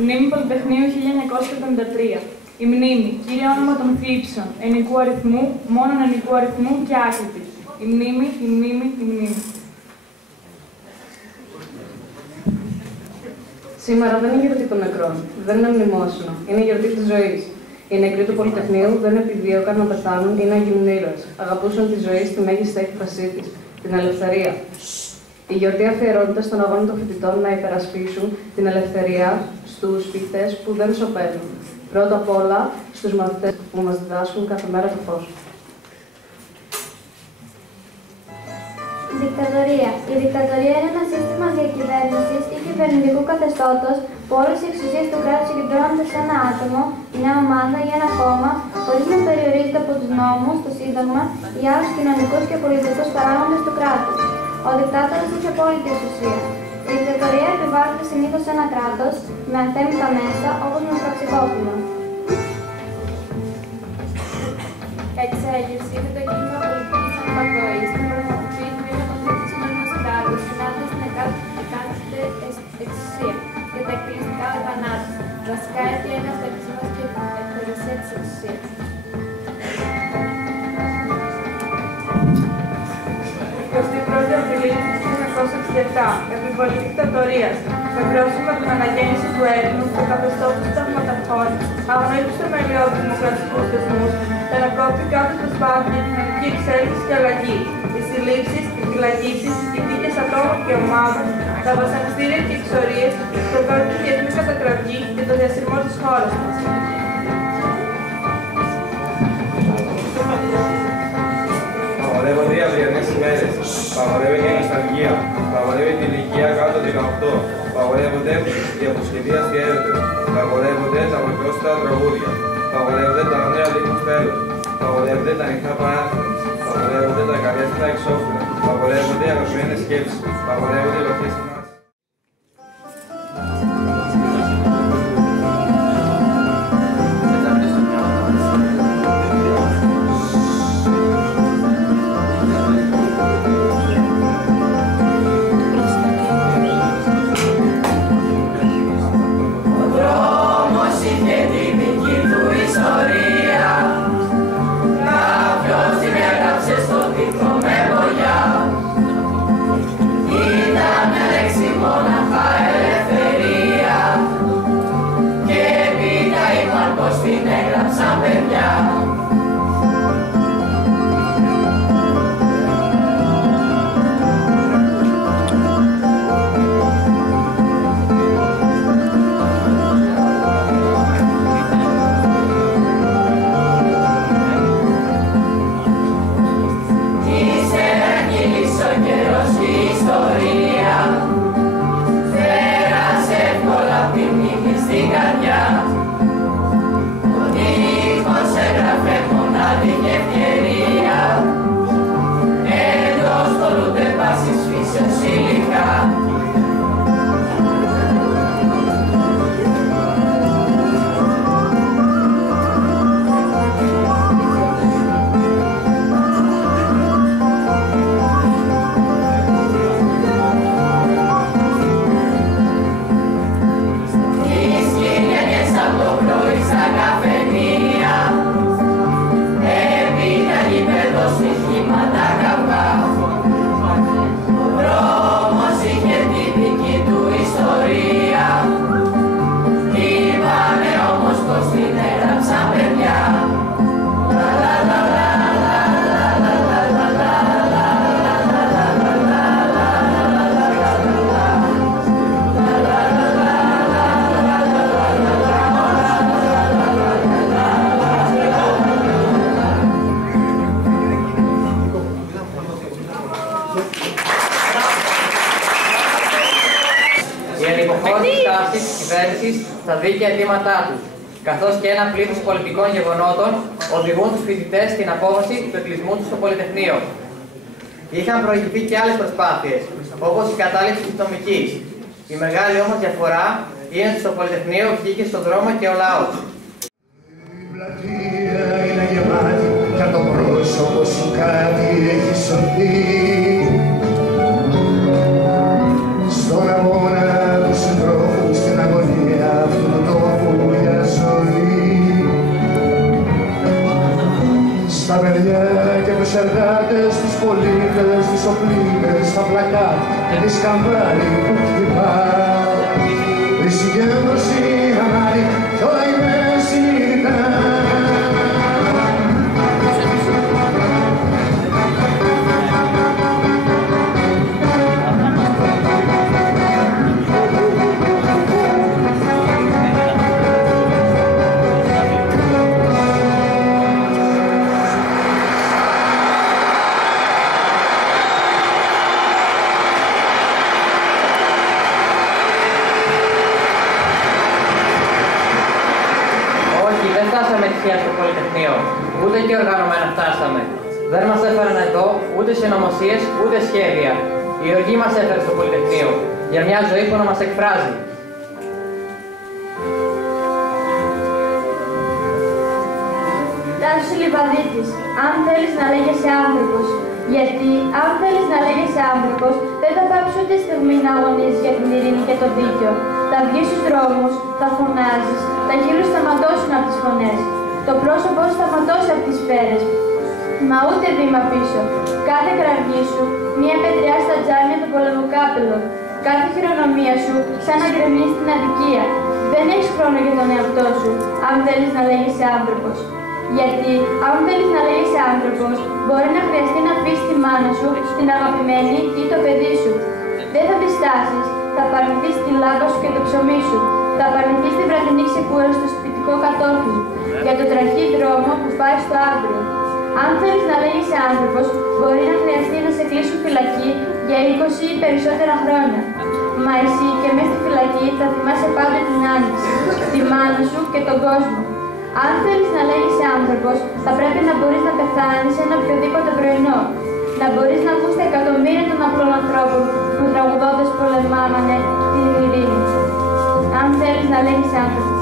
Μνήμη Πολυτεχνείου 1973. Η μνήμη, κύριε όνομα των θλίψεων, ενικού αριθμού, μόνον ενικού αριθμού και άκρητης. Η μνήμη, η μνήμη, η μνήμη. Σήμερα δεν είναι γιορτή των νεκρών, δεν είναι μνημόσυνο, είναι η γιορτή της ζωής. Οι νεκροί του Πολυτεχνείου δεν επιδίωκαν να πεθάνουν ή να γίνουν ήρωες. Αγαπούσαν τη ζωή στη μέγιστη έκφρασή της, την ελευθερία. Η γιορτή αφιερώνεται στον αγώνα των φοιτητών να υπερασπίσουν την ελευθερία στους φοιτητές που δεν σωπαίνουν. Πρώτα απ' όλα στους μαθητές που μας διδάσκουν κάθε μέρα το φως. Δικτατορία. Η δικτατορία είναι ένα σύστημα διακυβέρνησης ή κυβερνητικού καθεστώτος που όλες οι εξουσίες του κράτους συγκεντρώνονται σε ένα άτομο, μια ομάδα ή ένα κόμμα, χωρίς να περιορίζεται από τους νόμους, το Σύνταγμα ή άλλους κοινωνικούς και πολιτικούς παράγοντες του κράτους. Ο δικτάτορας έχει απόλυτη εξουσία. Η δικτατορία επιβάλλεται συνήθως σε ένα κράτος με αθέμητα μέσα, όπως με πραξικόπημα. Εξέγερση είναι το κίνημα πολιτικής αναπακοής που πραγματοποιεί πριν από το θεσμό ενός κράτους, συνάδοντας την εκάστοτε εξουσία και τα εκτελεστικά όργανα του. Βασικά αίτια είναι ο αυταρχισμός και η ευθερεσία της εξουσίας. 21 Απριλίου 1967, επιβολή δικτατορίας, με πρόσημα την αναγέννηση του έθνους, το καθεστώς των ταγματαρχών, αγνοεί τους θεμελιώδεις δημοκρατικούς θεσμούς, ενακόπτει κάθε προσπάθεια για κοινωνική εξέλιξη και αλλαγή. Οι συλλήψεις, οι φυλακίσεις, οι δίκες ατόμων και ομάδων, τα βασανιστήρια και οι εξορίες, προκαλούν τη διεθνή κατακραυγή και το διασυρμό της χώρας μας. Απαγορεύονται οι αυριανές ημέρες. Απαγορεύεται η νοσταλγία. Απαγορεύεται η ηλικία κάτω των 18. Απαγορεύονται οι αποσχεδίαστοι έρωτες. Απαγορεύονται τα μακρόστρα τραγούδια. Απαγορεύονται τα νέα δίχως τέλος. Απαγορεύονται τα ανοιχτά παράθυρα. Απαγορεύονται τα καρέστρα εξώφυλλα. Απαγορεύονται οι αγαπημένες σκέψεις. Απαγορεύονται οι βαθιές συνάσεις. Στα δίκαια αιτήματά τους, καθώς και ένα πλήθος πολιτικών γεγονότων οδηγούν τους φοιτητές στην απόφαση του εκκλεισμού τους στο Πολυτεχνείο. Είχαν προηγηθεί και άλλες προσπάθειες, όπως η κατάληψη της νομικής. Η μεγάλη όμως διαφορά είναι ότι στο Πολυτεχνείο βγήκε στον δρόμο και ο λαός. Η πλατεία είναι γεμάτη και το πρόσωπο σου κάτι έχει σωθεί. Στον αγώνα του συντρόφου, στην αγωνία αυτού εργάτες, τους πολίτες, τους οπλίτες, τα πλακάτ και τη σκαμπάρι που χτυπά. Η συγκέντρωση ανάρει κι όλα είναι συνειδητά. Στο Πολυτεχνείο. Ούτε και οργανωμένα φτάσαμε. Δεν μας έφεραν εδώ ούτε συνωμοσίες ούτε σχέδια. Η οργή μας έφερε στο Πολυτεχνείο για μια ζωή που να μας εκφράζει. Τάσος Λιβαδίτης, αν θέλεις να λέγεσαι άνθρωπος. Γιατί αν θέλεις να λέγεσαι άνθρωπος, δεν θα πάψεις ούτε στιγμή να αγωνίζεις για την ειρήνη και το δίκαιο. Θα βγεις στους δρόμους, θα φωνάζεις, τα χείλη σου θα ματώσουν από τις φωνές. Το πρόσωπό σου θα ματώσει από τις σφαίρες. Μα ούτε βήμα πίσω. Κάθε κραυγή σου, μία πετριά στα τζάμια του πολεμοκάπελο. Κάθε χειρονομία σου, σαν να γκρεμίζει την αδικία. Δεν έχεις χρόνο για τον εαυτό σου, αν θέλεις να λέγεσαι άνθρωπος. Γιατί, αν θέλεις να λέγεσαι άνθρωπος, μπορεί να χρειαστεί να αφήσεις τη μάνα σου, την αγαπημένη ή το παιδί σου. Δεν θα διστάσεις, θα απαρνηθείς τη λάμπα σου και το ψωμί σου. Θα απαρνηθείς την βραδινή ξεκούραση στο σπιτικό κατόφλι, για το τραχή δρόμο που πάει στο αύριο. Αν θέλεις να λέγεσαι άνθρωπος, μπορεί να χρειαστεί να σε κλείσουν φυλακή για 20 ή περισσότερα χρόνια. Μα εσύ και μέσα στη φυλακή θα θυμάσαι πάντα την άνοιξη, τη μάνα σου και τον κόσμο. Αν θέλεις να λέγεσαι άνθρωπος, θα πρέπει να μπορείς να πεθάνεις ένα οποιοδήποτε πρωινό. Να μπορείς να ακούς τα εκατομμύρια των απλών ανθρώπων που τραγουδώντας πολεμάμανε την ειρήνη. Αν θέλεις να λέγεσαι άνθρωπος.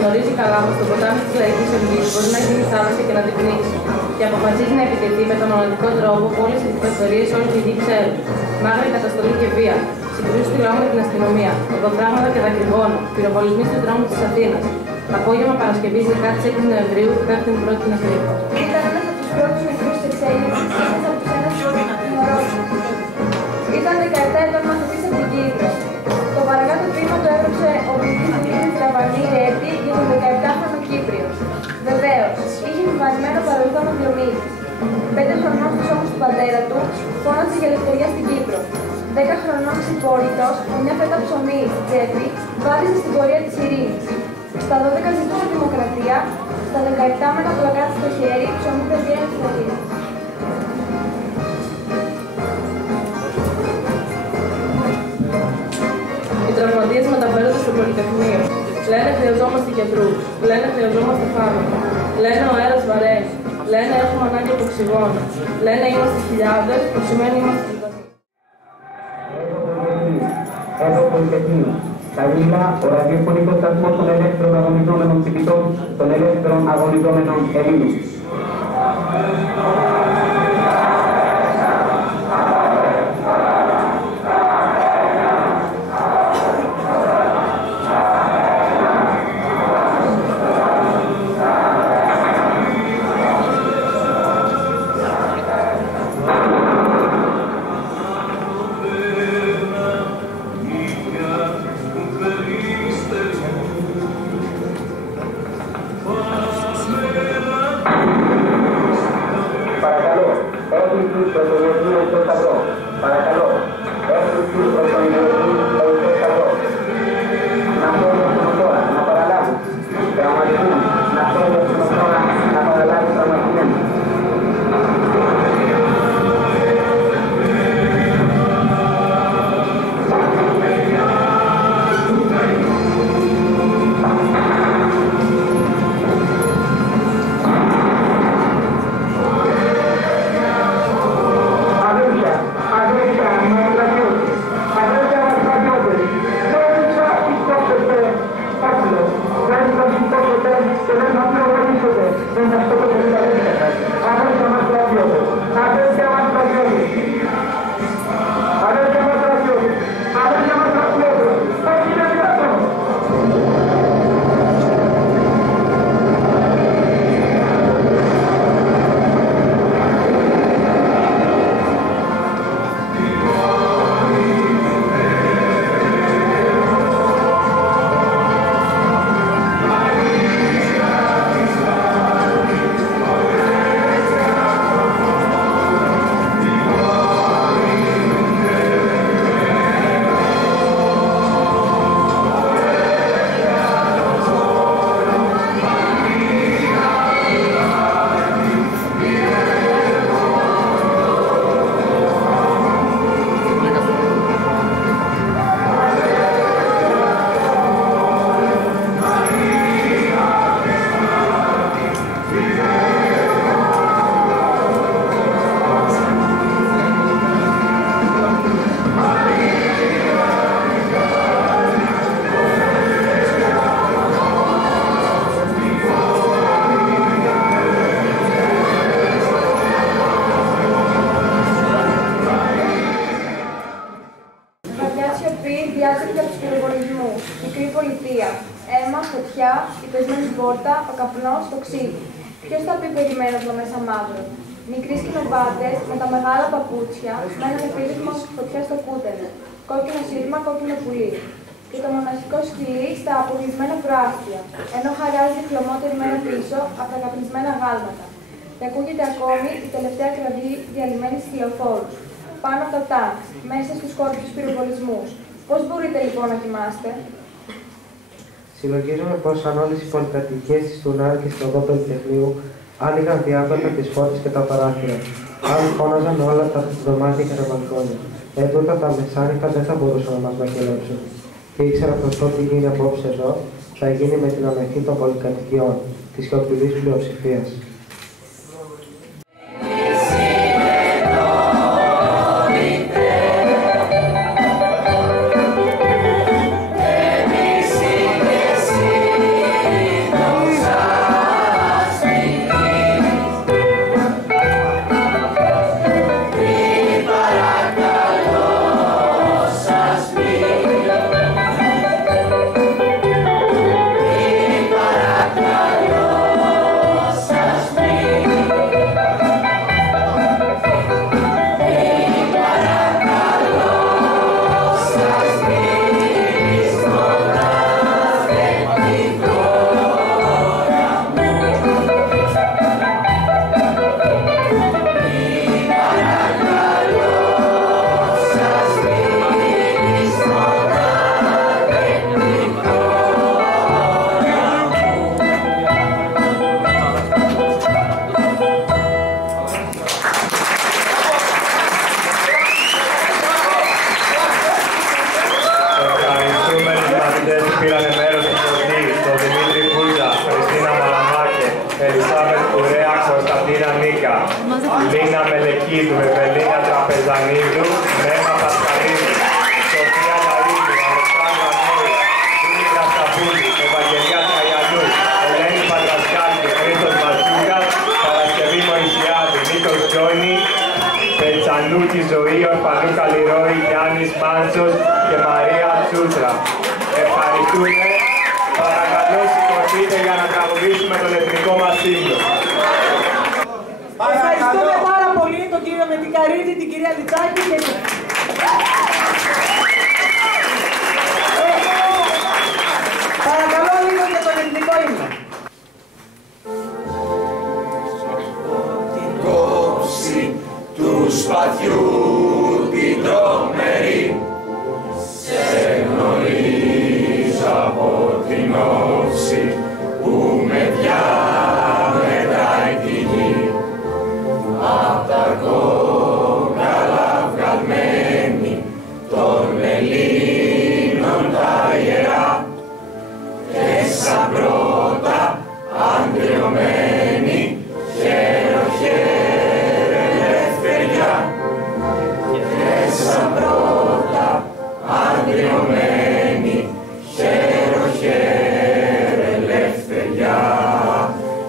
Γνωρίζει καλά πως το ποτάμι της λαϊκής οργής μπορεί να γίνει θάλασσα και να διπνήσει και αποφασίζει να επιτεθεί με τον μοναδικό τρόπο που όλες οι δικτατορίες σε όλη τη γη ξέρουν. Μάγρη καταστολή και βία, συγκρούσεις του λαού με την αστυνομία, οδοφράγματα και δακρυγόνο, πυροβολισμοί στους δρόμους της Αθήνας. Απόγευμα Παρασκευής 16 Νοεμβρίου πέφτει η πρώτη νεκρή. Ήταν ένας από τους πρώτους νεκρούς της εξέλιξης, ένας από τους ένας μωρός. Ήταν 17 ετών μαθητής από την Κύπρο. Το παρακάτω τμήμα το έγραψε ο ποιητής Δημήτρης Τραβαγάς. τετραμένο παρελθόν ο Διομήδης. 5 χρονών στους ώμους του πατέρα του, φώναζε για ελευθερία στην Κύπρο. 10 χρονών συμπόρυτος, με μια φέτα ψωμί στην τσέπη, βάδιζε στην πορεία της ειρήνης. Στα 12 ζητούσε δημοκρατία, στα 17 με ένα πλακάτι στο χέρι, ψωμί παιδεία ελευθερία. Οι τραυματίες μεταφέρονται στο Πολυτεχνείο. Λένε χρειαζόμαστε γιατρούς. Λένε χρειαζόμαστε φάρμακα. Λένε ο αέρας βαραίνει. Λένε έχουμε ανάγκη από οξυγόνο. Λένε είμαστε χιλιάδες, που σημαίνει είμαστε ζωντανοί. Εδώ Πολυτεχνείο. Καγίλα, ο ραδιοφωνικός σταθμός των ελεύθερων αγωνιζόμενων φοιτητών, των ελεύθερων αγωνιζόμενων Ελλήνων. ο καπνός, το ξύλο. Ποιος θα πει περιμένω εδώ μέσα μαύρο. Μικροί σκηνοπάτες με τα μεγάλα παπούτσια, με έναν επίδειγμα φωτιά στο κούτελο. Κόκκινο σύρμα, κόκκινο πουλί. Και το μοναχικό σκυλί στα αποκλεισμένα προάστια, ενώ χαράζει χλωμότερη μέρα πίσω από τα καπνισμένα γάλματα. Και ακούγεται ακόμη η τελευταία κραυγή διαλυμένη στις λεωφόρους. Πάνω από τα τάγκ, μέσα στους κόρπους πυροβολισμούς. Πώς μπορείτε λοιπόν να κοιμάστε? Συλλογίζομαι πως αν όλες οι πολυκατοικίες της Τουνάρ και στην οδό Πολυτεχνείου άνοιγαν διάπλατα τις πόρτες και τα παράθυρα. Αν φώναζαν όλα τα δωμάτια και τα μπαλκόνια. Τούτα τα μεσάνυχτα δεν θα μπορούσαν να μας μακελέψουν. Και ήξερα πως ό,τι γίνει απόψε εδώ θα γίνει με την ανοχή των πολυκατοικιών, της σιωπηλής πλειοψηφίας. Παρακαλώ σας Καζανίδου, Μένα Πασχαλίδου, Σοφία Λαΐδου, Αλεξάνδρα Νόη, Δήμητρα Σταπούλη, Ευαγγελία Τραγιανού, Ελένη Πατρασκάλη, Χρήστος Ματσούκας, Παρασκευή Μωυσιάδη, Νίκος Τζόνι, Πετσανούκη Ζωή, Ορφανού Καλλιρόη, Γιάννης Μάντσος και Μαρία Τσούτρα. Ευχαριστούμε. Παρακαλώ σηκωθείτε για να τραγουδήσουμε τον εθνικό μας ύμνο. Ευχαριστούμε πάρα πολύ τον κύριο Μετικαρίδη, την κυρία Λιτσάκη και παρακαλώ λίγο για τον εθνικό ύμνο. Την κόψη του σπαθιού την τρομερή σε γνωρίζω από την όψη που με διαμετράει τη γη. Απ' τα κόκαλα βγαλμένη των Ελλήνων τα ιερά και σαν πρώτα αντριωμένη χαίρο χαίρε ελευθεριά και σαν πρώτα αντριωμένη χαίρο χαίρε ελευθεριά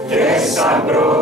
και σαν πρώτα